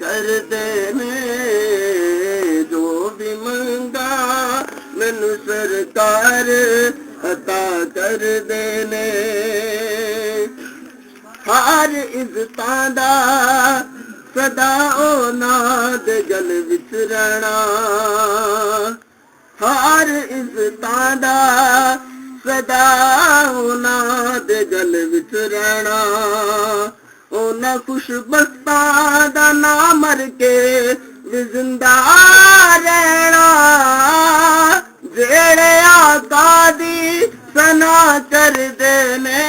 कर देने जो भी मंगा मैनू सरकार अता कर देने हर इज्जतां दा सदा ਉਹਨਾਂ ਦੇ ਗਲ ਵਿੱਚ ਰਹਿਣਾ हर इज्जतां दा सदा ਉਹਨਾਂ ਦੇ ਗਲ ਵਿੱਚ ਰਹਿਣਾ ਉਹਨਾਂ ਖੁਸ਼ਬਖਤਾਂ ਦਾ ਨਾ ਮਰ ਕੇ ਵੀ ਜ਼ਿੰਦਾ ਰਹਿਣਾ ਜਿਹੜੇ ਆਕਾ ਦੀ ਸਨਾ ਕਰਦੇ ਨੇ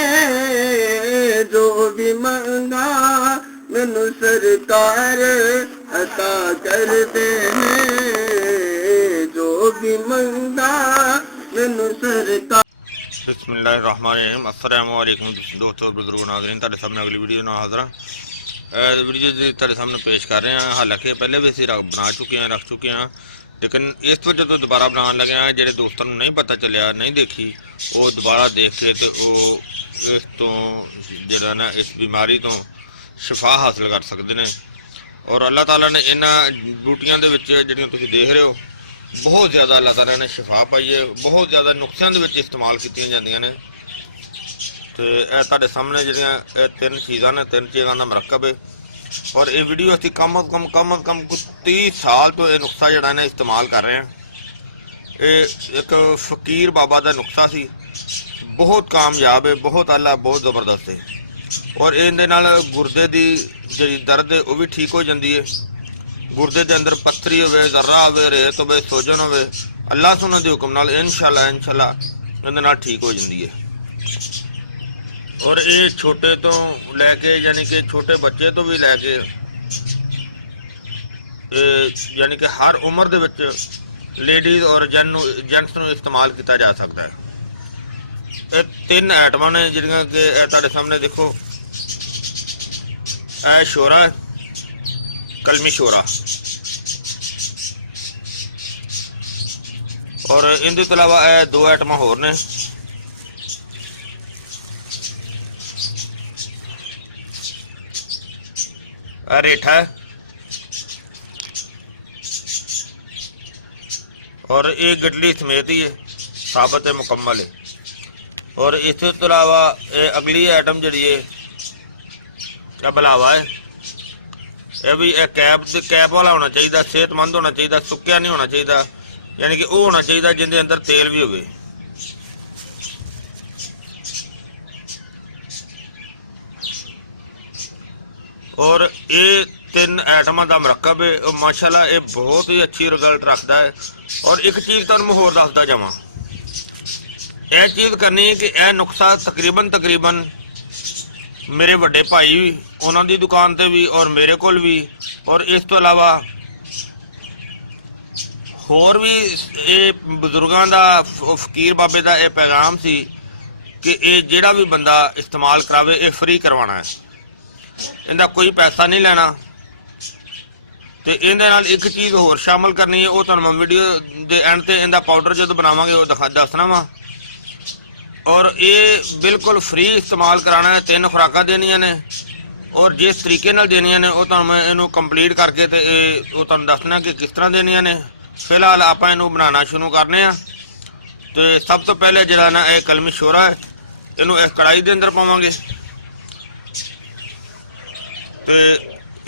ਜੋ ਵੀ ਮੰਗਾ ਮੈਨੂੰ ਸਰਕਾਰ ਅਤਾ ਕਰਦੇ ਨੇ ਜੋ ਵੀ ਮੰਗਾ ਮੈਨੂੰ ਸਰਕਾਰ। बिस्मिल्लाहिर्रहमानिर्रहीम अस्सलाम वालेकुम दोस्तों बुजुर्ग नाज़रीन ਤੁਹਾਡੇ ਸਾਹਮਣੇ अगली वीडियो ਨਾਲ ਹਾਜ਼ਰ ਹਾਂ। वीडियो ਤੁਹਾਡੇ ਸਾਹਮਣੇ पेश कर रहे हैं। हालांकि पहले भी ਅਸੀਂ बना चुके हैं रख चुके हैं लेकिन इस वजह तो दोबारा बनाने लगे हैं। ਜਿਹੜੇ ਦੋਸਤਾਂ ਨੂੰ नहीं पता ਚੱਲਿਆ नहीं देखी वो दोबारा देख के तो वो इस तो ਜਿਹੜਾ ना इस बीमारी तो शिफा हासिल कर सकते हैं। और अल्लाह ताला ने इन्हां बूटियां दे विच ਜਿਹੜੀਆਂ ਤੁਸੀਂ देख रहे हो बहुत ज़्यादा अल्लाह ताला ने शिफा पाई है। बहुत ज़्यादा नुस्खियां दे विच इस्तेमाल कीतियां जांदियां ने ते ਇਹ ਤੁਹਾਡੇ ਸਾਹਮਣੇ ਜਿਹੜੀਆਂ ਤਿੰਨ ਚੀਜ਼ਾਂ ਨੇ ਤਿੰਨ ਚੀਜ਼ਾਂ ਦਾ ਮਰਕਬ ਹੈ। और ये वीडियो ਅਸੀਂ कम अज कम कुछ 30 साल तो ये नुस्खा ਜਿਹੜਾ ਨੇ इस्तेमाल कर रहे हैं। ये एक फकीर बाबा का नुस्खा सी बहुत कामयाब है बहुत आला बहुत ज़बरदस्त है। और इहदे नाल गुर्दे की जी दर्द है वह भी ठीक हो जाती है। गुर्दे के अंदर पत्थरी हो जर्रा हो रेत हो सोजन हो अल्लाह सुना के हुक्म नाल इंशाअल्लाह इहदे नाल ठीक हो जाती है। और ये छोटे तो लैके यानी कि छोटे बच्चे तो भी लैके यानी कि हर उम्र दे विच लेडीज़ और जेंट्स नूं इस्तेमाल किया जा सकता है। ये तीन आइटमां ने जिहड़ियां कि तुहाडे सामने देखो ए शोरा कलमी शोरा और इनके अलावा ए दो आइटमां होर ने रेठा है और ये गडली समेत ही है साबत है मुकम्मल है। और इस तो अलावा अगली आइटम जी है बलावा है यह भी कैप वाला होना चाहिए सेहतमंद होना चाहिए सुक्या नहीं होना चाहिए यानी कि वो होना चाहिए जिंदे अंदर तेल भी हो। और ये तीन आइटमां का मरकब है माशाल्लाह ये बहुत ही अच्छी रिजल्ट रखता है। और एक चीज़ तो मैं होर दसदा जावां यह चीज़ करनी है कि यह नुस्खा तकरीबन मेरे वड्डे भाई भी उन्हां दी दुकान ते भी और मेरे कोल भी और इस तो अलावा होर भी ये बजुर्गों का फकीर बाबे का यह पैगाम सी कि ये जिहड़ा भी बंदा इस्तेमाल करावे ये फ्री करवाना है इनका कोई पैसा नहीं लेना। तो इहदे नाल एक चीज़ होर शामिल करनी है वो तुहानूं मैं वीडियो के एंड ते इहदा पाउडर जो बनावांगे वो दसना वा। और ये बिल्कुल फ्री इस्तेमाल कराना है तीन खुराकां देनियां ने और जिस तरीके नाल देनियां ने वो तुहानूं मैं इहनूं कंप्लीट करके ते वो तुहानूं दसना कि किस तरह देनियां ने। फिलहाल आपां इहनूं बनाना शुरू करने आ। तो सब तो पहले जिहड़ा ना ये कलमी शोरा है इहनूं इस कढ़ाई दे अंदर पावांगे। तो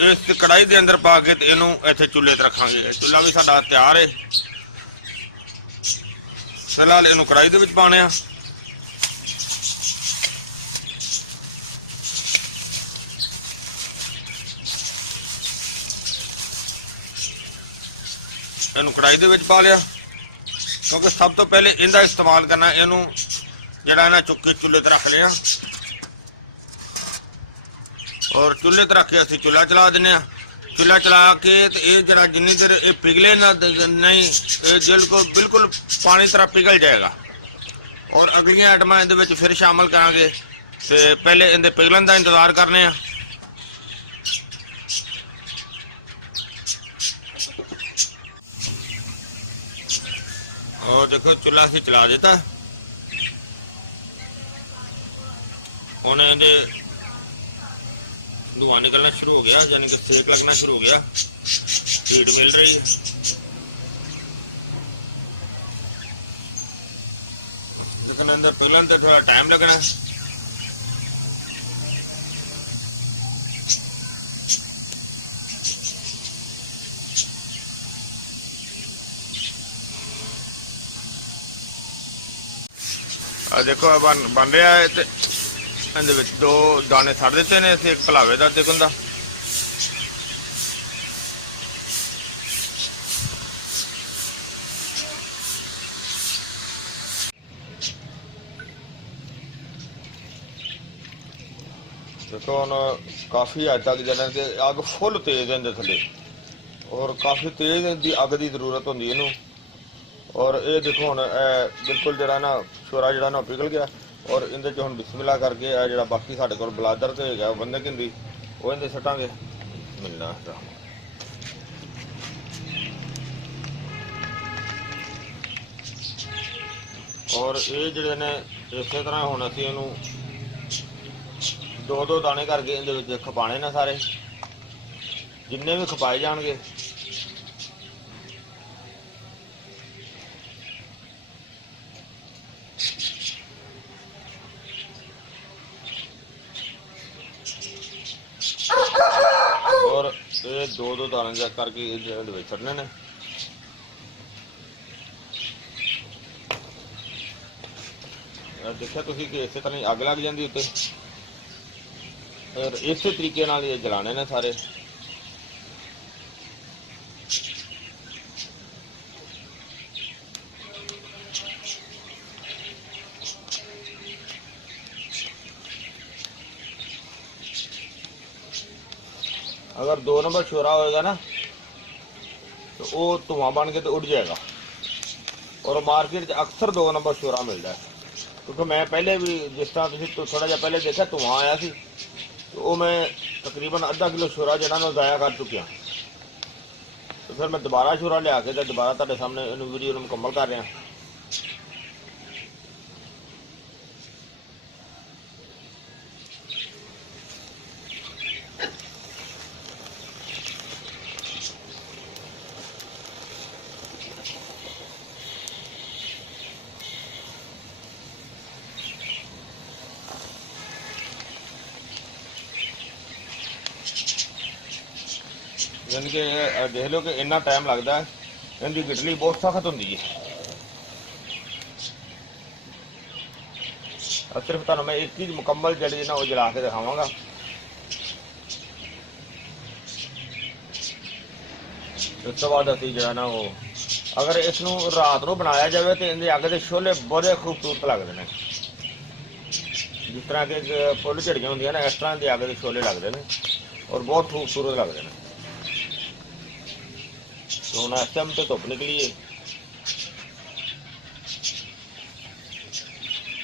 इस कढ़ाई के अंदर पा के इनू इत्थे चूल्हे ते रखांगे। चूल्हा भी साडा तैयार है। फिलहाल इनू कढ़ाई दे विच पाने आ। इनू कढ़ाई दे विच पा लिया क्योंकि सब तो पहले इनका इस्तेमाल करना इनू जिहड़ा ना चुक के चूल्हे ते रख लिया और चूल्हे ते रख के असीं चूल्हा चला देने। चूल्हा चला के तो ये जरा जिन्नी देर ये पिघले ना नहीं ये बिल्कुल पानी तरह पिघल जाएगा। और अगलियां आइटमां इहदे विच फिर शामिल करांगे। तो पहले इहदे पिघलन का इंतजार करने। और देखो चूल्हा असीं चला दिता हुण इहदे धुआं निकलना शुरू हो गया, यानी कि सेक लगना शुरू हो गया, हीट मिल रही है। लेकिन अंदर पहले तो थोड़ा टाइम लगना है। देखो बन रहा है, दो दाने छड़ दिते ने, एक भलावे का चिकन का। देखो हम काफ़ी हद तक जाने कि अग फुल तेज है इहदे थले, और काफ़ी तेज इहदी अग की जरूरत होंदी इहनूं। और ये देखो हम बिल्कुल जरा ना छोरा जरा ना पिघल गया, और इहदे च हम बिस्मिल्लाह करके जरा बाकी साडे कोल बलादर ते हैगा बंदे घिंदी वो इहदे सटांगे। मिलना और ये जिहड़े ने इस तरह हुण असीं इहनूं दो दो दाने करके इहदे विच खपाने ने, सारे जिन्ने भी खपाए जाणगे। और ये दो दो दाने करके छड़ने ने। देखिया तुसीं कि इस तरह अग लग जाती उत्ते, और इस तरीके नाल ये जलाने ने सारे। अगर 2 नंबर छोरा होएगा ना तो वो धुआं बन के तो उड़ जाएगा, और मार्केट अक्सर 2 नंबर छोरा मिलता है। क्योंकि मैं पहले भी जिस तरह तुसीं तो थोड़ा जिहा पहले देखा धुआं आया सी, तो वो मैं तकरीबन आधा किलो छोरा जो ना ज़ाया कर चुकिया। तो फिर मैं दोबारा छोरा लिया के तो दोबारा तुहाडे सामने इन्हूं वीडियो मुकम्मल कर रहा। यानी कि देख लो कि इन्ना टाइम लगता है, इनकी गिटली बहुत सख्त होंगी है। सिर्फ तुहानूं मैं एक ही मुकम्मल जड़ी ना वो जला के दिखावांगा। उस तो बाद असीं जिहड़ा ना वो अगर इसनूं रात नूं बनाया जाए तो इहदे अग दे शोले बड़े खूबसूरत लगदे ने, जिस तरह के फुल झड़ियां होंदियां ना इस तरह के अग दे शोले लगदे ने, और बहुत खूबसूरत लगदे ने। तो हुण इस टाइम तो धुप निकली है,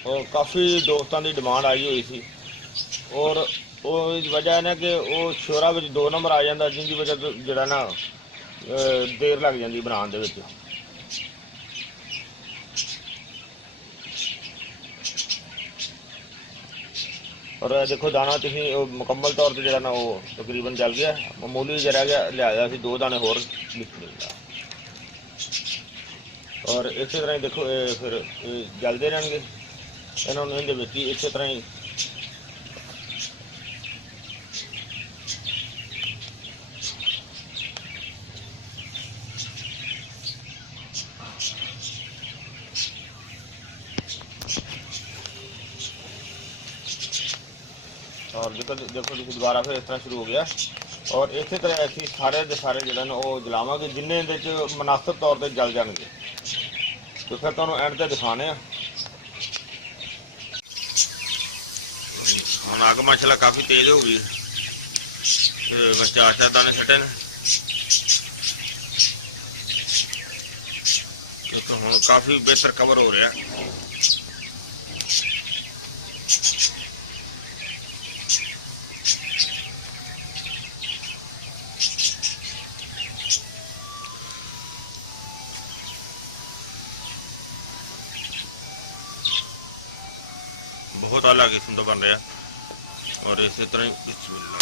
और काफ़ी दोस्तों की डिमांड आई हुई सी, और वो वजह है ना कि वो छोरा विच 2 नंबर आ जाता, जिनकी वजह तो जिहड़ा ना देर लग जाती बनाने दे विच। और देखो दाना तुसीं मुकम्मल तौर पर जिहड़ा ना वो तकरीबन जल गया, मामूली जरा गया लिया सी 2 दाने होर निकल। और इस तरह ही देखो फिर जलते रहेंगे, इन्होंने इहदे विच ही इस तरह ही और देखो देखो दोबारा फिर इस तरह शुरू हो गया। और इस तरह असीं सारे के सारे जो वो जलावांगे जिन्ने मुनासिब तौर पर जल जाएंगे, तो फिर तुहानूं एंड ते दिखाने। हुण अग माशाल्लाह काफ़ी तेज़ हो गई, तो मैं 4 दाने सटे ने, क्योंकि हुण काफ़ी बेहतर कवर हो रहा है। बहुत आला किस्म का बन रहा, और इसी तरह बिस्मिल्लाह।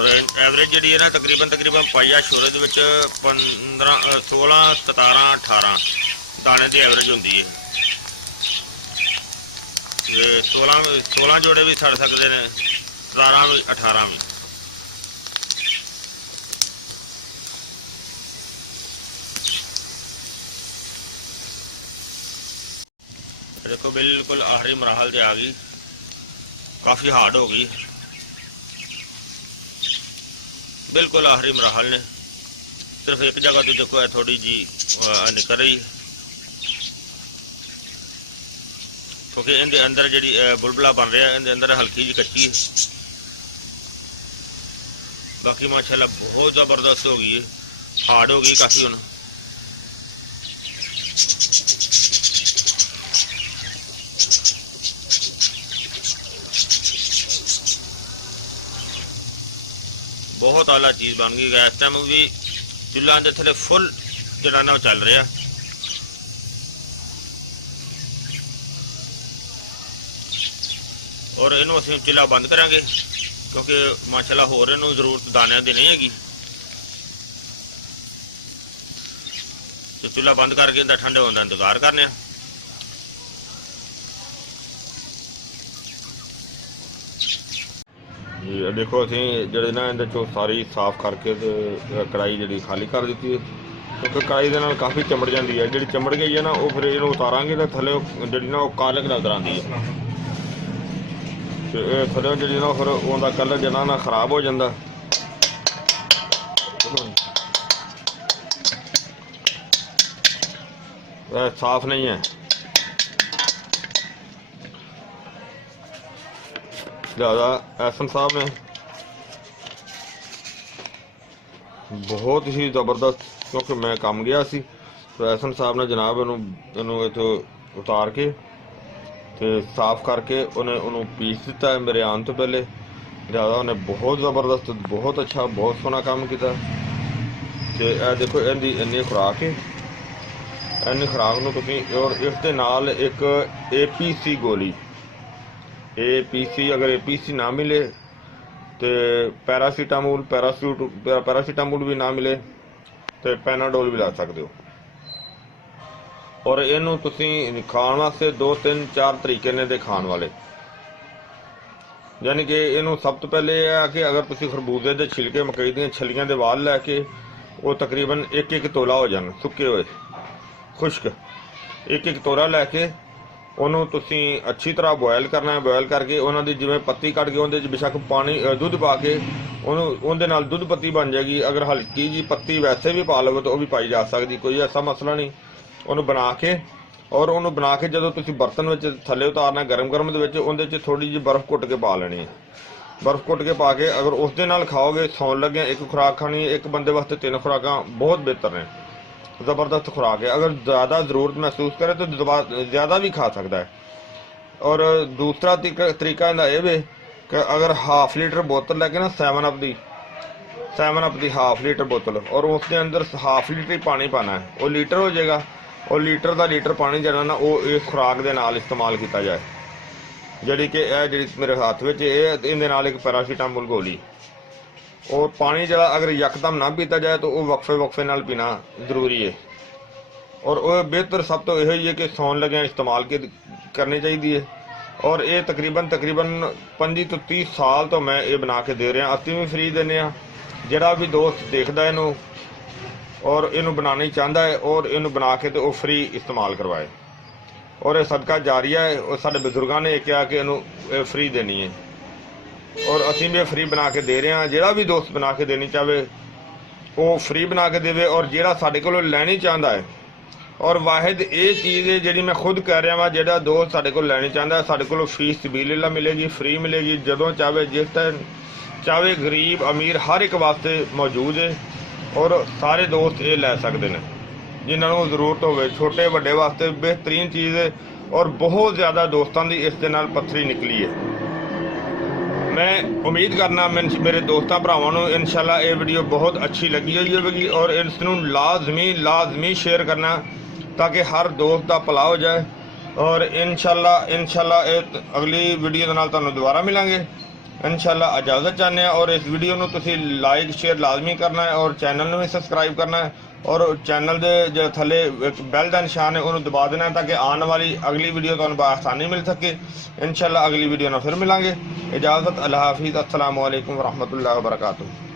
ਔਰ ਐਵਰੇਜ ਜਿਹੜੀ ਹੈ ਨਾ ਤਕਰੀਬਨ ਪਾਈਆ ਛੋਲੇ ਦੇ ਵਿੱਚ 15 16 17 18 ਦਾਣੇ ਦੀ ਐਵਰੇਜ ਹੁੰਦੀ ਹੈ। ਤੇ 16 ਜੋੜੇ ਵੀ ਸੜ ਸਕਦੇ ਨੇ, 17 ਵੀ 18 ਵੀ। देखो बिल्कुल आखिरी मराहल से आ गई, काफ़ी हार्ड हो गई, बिल्कुल आखिरी मराहल ने। सिर्फ एक जगह तो देखो है थोड़ी जी निकल रही, क्योंकि इनके अंदर जी बुलबुला बन रहा है, इनके अंदर हल्की जी कच्ची है। बाकी माशाल्लाह बहुत ज़बरदस्त हो गई है, हार्ड हो गई काफ़ी हुण। बहुत आला चीज़ बन गई। इस टाइम भी चुल्हा के थले फुल जरा ना चल रहा। और इनू असीं चुल्हा बंद करांगे क्योंकि माशाल्लाह होर इनू जरूरत दाने की नहीं हैगी। तो चुल्हा बंद करके इनका ठंडे होने का इंतजार करने। देखो असीं जिहड़े ना इहदे चों सारी साफ करके ते कढ़ाई जिहड़ी खाली कर दी है, क्योंकि कढ़ाई दे नाल काफ़ी चमड़ जाती है। जिहड़ी चमड़ गई है ना वो फिर इहनूं उतारांगे तो थल्ले जिहड़ी ना वो कालक नज़र आती है, ते थल्ले जिहड़ी ना फिर उहदा कलर जिहड़ा ना खराब हो जाता। साफ नहीं है, लिहाजा एहसन साहब ने बहुत ही ज़बरदस्त, क्योंकि मैं काम गया सी तो एहसन साहब ने जनाब इनू इतो उतार के ते साफ करके उन्हें पीस दिता है मेरे आने तो पहले। लिहाजा उन्हें बहुत ज़बरदस्त, बहुत अच्छा, बहुत सोहना काम किया। ते देखो इनकी इन्नी खुराक है, इन्नी खुराक नूं तुसीं और इस दे नाल एक APC गोली, APC अगर APC ना मिले तो पैरासीटामोल भी ना मिले तो पैनाडोल भी ला सकते हो। और इनू तुसीं खाण वास्ते 2 3 4 तरीके ने दे खाण वाले। यानी कि इनू सब तो पहले है कि अगर तुसीं खरबूजे दे छिलके मकई दी छलियां दे वाल लैके वो तकरीबन 1-1 तोला हो जान सुके हुए खुश्क, 1-1 तोला लैके ਉਹਨੂੰ ਤੁਸੀਂ ਅੱਛੀ ਤਰ੍ਹਾਂ ਬੋਇਲ ਕਰਨਾ ਹੈ। ਬੋਇਲ ਕਰਕੇ ਉਹਨਾਂ ਦੀ ਜਿਵੇਂ ਪੱਤੀ ਕੱਢ ਕੇ ਉਹਦੇ 'ਚ ਬੇਸ਼ੱਕ ਪਾਣੀ ਦੁੱਧ ਪਾ ਕੇ ਉਹਦੇ ਨਾਲ ਦੁੱਧ ਪੱਤੀ ਬਣ ਜਾਏਗੀ। ਅਗਰ ਹਲਕੀ ਜੀ ਪੱਤੀ ਵੈਸੇ ਵੀ ਪਾ ਲਵੋ ਤਾਂ ਉਹ ਵੀ ਪਾਈ ਜਾ ਸਕਦੀ, ਕੋਈ ਐਸਾ ਮਸਲਾ ਨਹੀਂ। ਉਹਨੂੰ ਬਣਾ ਕੇ ਔਰ ਉਹਨੂੰ ਬਣਾ ਕੇ ਜਦੋਂ ਤੁਸੀਂ ਬਰਤਨ ਵਿੱਚ ਥੱਲੇ ਉਤਾਰਨਾ ਗਰਮ ਦੇ ਵਿੱਚ ਉਹਦੇ 'ਚ ਥੋੜੀ ਜਿਹੀ ਬਰਫ਼ ਕੁੱਟ ਕੇ ਪਾ ਲੈਣੀ ਹੈ। ਬਰਫ਼ ਕੁੱਟ ਕੇ ਪਾ ਕੇ ਅਗਰ ਉਸ ਦੇ ਨਾਲ ਖਾਓਗੇ, ਸੌਣ ਲੱਗਿਆ ਇੱਕ ਖੁਰਾਕ ਖਾਣੀ, ਇੱਕ ਬੰਦੇ ਵਾਸਤੇ 3 ਖੁਰਾਕਾਂ बहुत बेहतर हैं, ज़बरदस्त खुराक है। अगर ज़्यादा ज़रूरत महसूस करे तो ज़्यादा भी खा सकता है। और दूसरा तरीका इहदा यह है कि अगर हाफ लीटर बोतल लैके ना 7 अप की हाफ लीटर बोतल और उसके अंदर हाफ लीटर ही पानी पाना है, वो लीटर हो जाएगा। और लीटर का लीटर पानी जरा ना वो इस खुराक के नाल इस्तेमाल किया जाए। जी कि जी मेरे हाथ में इहदे नाल एक पैरासीटामोल गोली और पानी जरा अगर यकदम ना पीता जाए तो वो वक्फे नाल पीना जरूरी है। और वो बेहतर सब तो यही है कि सौन लगे इस्तेमाल करनी चाहिए। और ये तकरीबन 25 तो 30 साल तो मैं ये बना के दे रहा। असीं भी फ्री देने, जरा भी दोस्त देखता इनू और इनू बनाना ही चाहता है और इनू बना के तो वो फ्री इस्तेमाल करवाए। और ये सदका जारिया है, और साडे बजुर्गों ने कहा कि इनू फ्री देनी है और असीं भी फ्री बना के दे रहे हैं। जिहड़ा भी दोस्त बना के देनी चाहे वो फ्री बना के देवे। और जिहड़ा साडे कोलों लैनी चाहता है, और वाहिद ये चीज़ है जी मैं खुद कह रहा वहाँ, जिहड़ा दोस्त साडे कोल लैनी चाहता है साडे कोलों फीस सबीलिल्लाह मिलेगी, फ्री मिलेगी, जदों चाहे जिस टाइम चाहे, गरीब अमीर हर एक वास्ते मौजूद है। और सारे दोस्त ये लै सकते हैं जिन्होंने जरूरत हो, छोटे बड़े वास्ते बेहतरीन चीज़ है। और बहुत ज़्यादा दोस्तों की इस दे नाल पत्थरी निकली है। मैं उम्मीद करना मेरे दोस्तों भरावां नूं इंशाल्लाह ये वीडियो बहुत अच्छी लगी हुई होगी और इसनूं लाजमी शेयर करना ताकि हर दोस्त का भला हो जाए। और इंशाल्लाह अगली वीडियो के नाल तुहानूं दोबारा मिलांगे। ਇਨਸ਼ਾਅੱਲਾ ਇਜਾਜ਼ਤ ਚਾਹੁੰਦੇ ਹਾਂ। ਔਰ ਇਸ ਵੀਡੀਓ ਨੂੰ ਤੁਸੀਂ ਲਾਈਕ ਸ਼ੇਅਰ ਲਾਜ਼ਮੀ ਕਰਨਾ ਹੈ ਔਰ ਚੈਨਲ ਨੂੰ ਵੀ ਸਬਸਕ੍ਰਾਈਬ ਕਰਨਾ ਹੈ ਔਰ ਚੈਨਲ ਦੇ ਜੋ ਥੱਲੇ ਇੱਕ ਬੈਲ ਦਾ ਨਿਸ਼ਾਨ ਹੈ ਉਹਨੂੰ ਦਬਾ ਦੇਣਾ ਤਾਂ ਕਿ ਆਉਣ ਵਾਲੀ ਅਗਲੀ ਵੀਡੀਓ ਤੁਹਾਨੂੰ ਬਆਸਾਨੀ ਮਿਲ ਸਕੇ। ਇਨਸ਼ਾਅੱਲਾ ਅਗਲੀ ਵੀਡੀਓ ਨਾਲ ਫਿਰ ਮਿਲਾਂਗੇ। ਇਜਾਜ਼ਤ, ਅੱਲਾ ਹਾਫਿਜ਼, अस्सलामु अलैकुम वरहमतुल्लाहि वबरकातुहू।